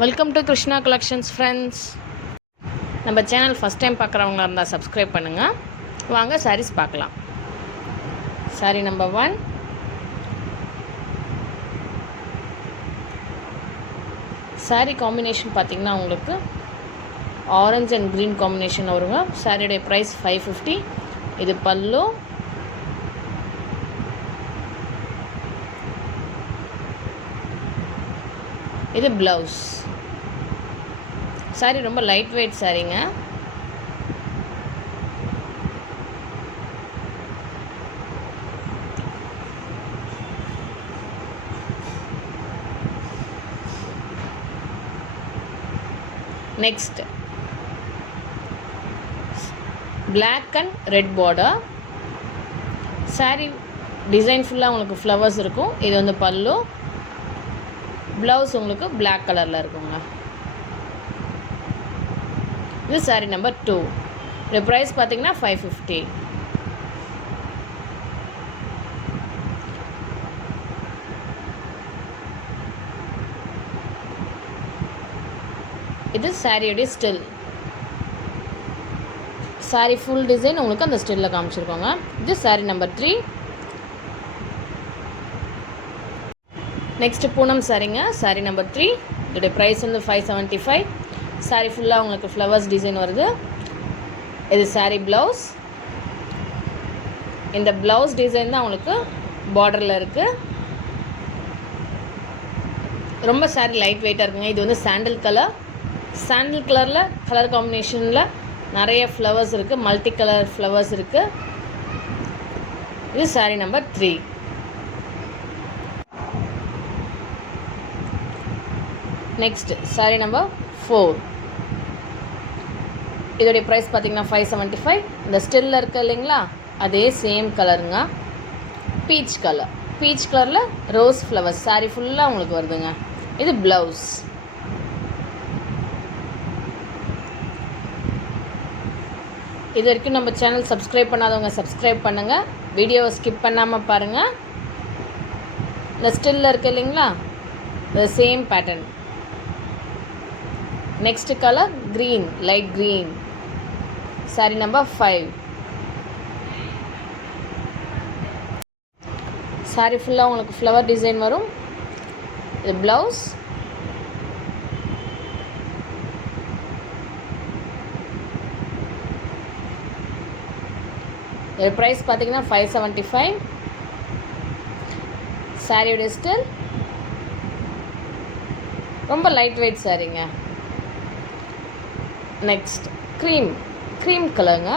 Welcome to Krishna collections friends. நம்ம channel first time பார்க்குறவங்களா இருந்தால் சப்ஸ்கிரைப் பண்ணுங்கள். வாங்க சாரீஸ் பார்க்கலாம். சாரீ நம்பர் 1, சாரீ காம்பினேஷன் பார்த்திங்கன்னா உங்களுக்கு ஆரஞ்ச் அண்ட் க்ரீன் காம்பினேஷன் வருங்க. சாரியுடைய ப்ரைஸ் 550. இது பல்லு, இது ப்ளவுஸ். சாரீ ரொம்ப லைட் வெயிட் சாரீங்க. Next black and red border. Sari design ஃபுல்லாக உங்களுக்கு ஃப்ளவர்ஸ் இருக்கும். இது வந்து பல்லு, ப்ளவுஸ் உங்களுக்கு பிளாக் கலரில் இருக்குங்க. இது சாரீ நம்பர் 2. இந்த ப்ரைஸ் பார்த்தீங்கன்னா 550. இது சாரியோடைய ஸ்டில். சாரீ ஃபுல் டிசைன் உங்களுக்கு அந்த ஸ்டில்லில் காமிச்சிருக்கோங்க. இது சாரீ நம்பர் 3. நெக்ஸ்ட்டு பூனம் சாரீங்க. சாரீ நம்பர் 3. இதோடைய ப்ரைஸ் வந்து 575. சாரீ ஃபுல்லாக உங்களுக்கு ஃப்ளவர்ஸ் டிசைன் வருது. இது சாரீ ப்ளவுஸ். இந்த ப்ளவுஸ் டிசைன் தான் உங்களுக்கு பார்டரில் இருக்குது. ரொம்ப சாரீ லைட் வெயிட்டாக இருக்குங்க. இது வந்து சாண்டில் கலர். சாண்டில் கலரில் கலர் காம்பினேஷனில் நிறைய ஃப்ளவர்ஸ் இருக்குது. மல்டி கலர் ஃப்ளவர்ஸ் இருக்குது. இது sari number 3. Next sari number 4. இதோடைய ப்ரைஸ் பார்த்திங்கன்னா 575. இந்த ஸ்டில்லில் இருக்குது இல்லைங்களா, அதே சேம் கலருங்க. Peach colour. பீச் கலரில் ரோஸ் ஃப்ளவர்ஸ் சாரீ ஃபுல்லாக உங்களுக்கு வருதுங்க. இது ப்ளவுஸ். இது வரைக்கும் நம்ம சேனல் சப்ஸ்கிரைப் பண்ணாதவங்க சப்ஸ்கிரைப் பண்ணுங்கள். வீடியோவை ஸ்கிப் பண்ணாமல் பாருங்கள். இந்த ஸ்டில்லில் இருக்குது இல்லைங்களா, இந்த same pattern. Next colour green, light green. Sari number 5. Sari ஃபுல்லாக உங்களுக்கு ஃப்ளவர் டிசைன் வரும். இது ப்ளவுஸ். இது ப்ரைஸ் பார்த்தீங்கன்னா 575. சாரியோட ஸ்டில் ரொம்ப லைட் வெயிட் சாரீங்க. நெக்ஸ்ட் க்ரீம் கலருங்க.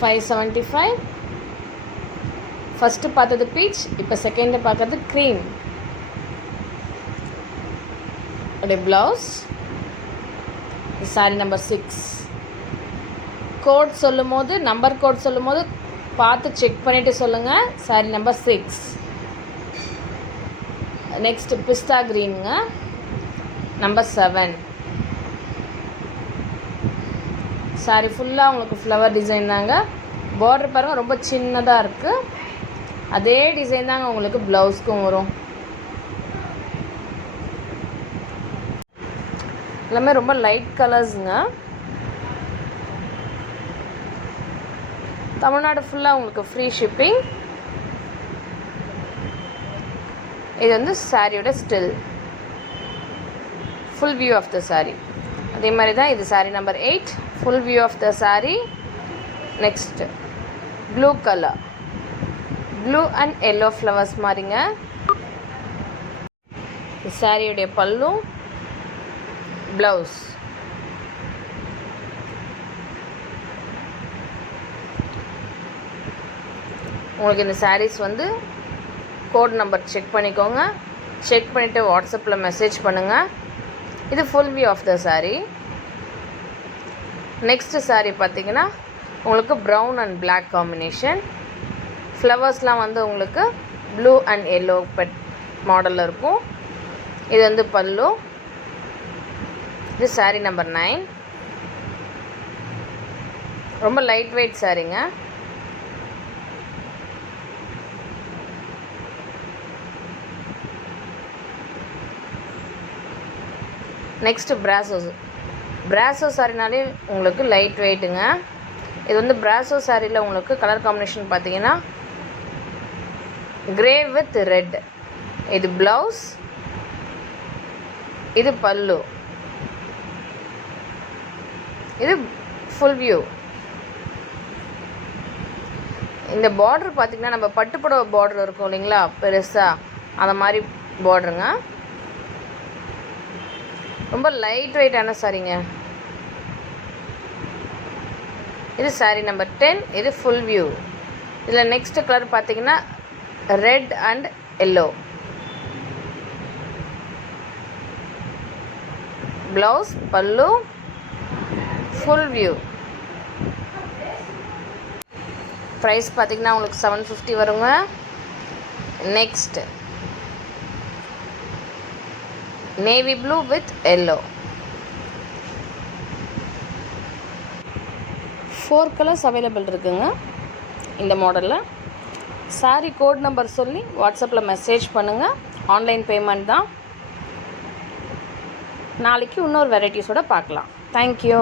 575. ஃபஸ்ட்டு பார்த்தது பீச், இப்போ செகண்டு பார்க்குறது க்ரீம். அப்படியே ப்ளவுஸ். சாரீ நம்பர் 6. கோட் சொல்லும் போது, நம்பர் கோட் சொல்லும் போது பார்த்து செக் பண்ணிவிட்டு சொல்லுங்கள். சாரீ நம்பர் 6. நெக்ஸ்ட் பிஸ்தா க்ரீனுங்க. நம்பர் 7. சாரீ ஃபுல்லாக உங்களுக்கு ஃப்ளவர் டிசைன் தாங்க. பார்டர் பாருங்கள் ரொம்ப சின்னதாக இருக்குது. அதே டிசைன் தாங்க உங்களுக்கு ப்ளவுஸ்க்கும் வரும். எல்லாமே ரொம்ப லைட் கலர்ஸுங்க. தமிழ்நாடு ஃபுல்லாக உங்களுக்கு ஃப்ரீ ஷிப்பிங். இது வந்து சாரியோட still. Full view of the sari அதே மாதிரி தான். இது sari number 8. Full view of the sari. Next blue colour. Blue and yellow flowers மாதிரிங்க. சாரியுடைய பல்லு, ப்ளவுஸ். உங்களுக்கு இந்த சாரீஸ் வந்து கோட் நம்பர் செக் பண்ணிக்கோங்க. செக் பண்ணிவிட்டு வாட்ஸ்அப்பில் மெசேஜ் பண்ணுங்கள். இது full view of the sari. Next sari பார்த்திங்கன்னா உங்களுக்கு ப்ரௌன் அண்ட் பிளாக் காம்பினேஷன். ஃப்ளவர்ஸ்லாம் வந்து உங்களுக்கு ப்ளூ அண்ட் எல்லோ பெட் மாடலில் இருக்கும். இது வந்து பல்லு. இது சாரீ நம்பர் 9. ரொம்ப லைட் வெயிட் சாரீங்க. நெக்ஸ்ட்டு பிராசோ சாரினாலே உங்களுக்கு லைட் வெயிட்டுங்க. இது வந்து பிராசோ சாரியில் உங்களுக்கு கலர் காம்பினேஷன் பார்த்தீங்கன்னா கிரே வித் ரெட். இது ப்ளவுஸ், இது பல்லு, இது ஃபுல் வியூ. இந்த பார்டர் பார்த்திங்கன்னா நம்ம பட்டுப்புடவை பார்டர் இருக்கும் இல்லைங்களா பெருசாக, அந்த மாதிரி பார்டருங்க. ரொம்ப லைட் வெயிட்டான சாரிங்க. இது சாரி நம்பர் 10. இது ஃபுல் வியூ. இதில் நெக்ஸ்ட் கலர் பார்த்தீங்கன்னா ரெட் அண்ட் எல்லோ. ப்ளவுஸ், பல்லு, ஃபுல் வியூ. ப்ரைஸ் பார்த்தீங்கன்னா உங்களுக்கு 750 வருங்க. Next navy blue with yellow. 4 colours available இருக்குங்க இந்த மாடலில். சாரீ கோட் நம்பர் சொல்லி வாட்ஸ்அப்பில் மெசேஜ் பண்ணுங்கள். ஆன்லைன் பேமெண்ட் தான். நாளைக்கு இன்னொரு வெரைட்டிஸோடு பார்க்கலாம். தேங்க்யூ.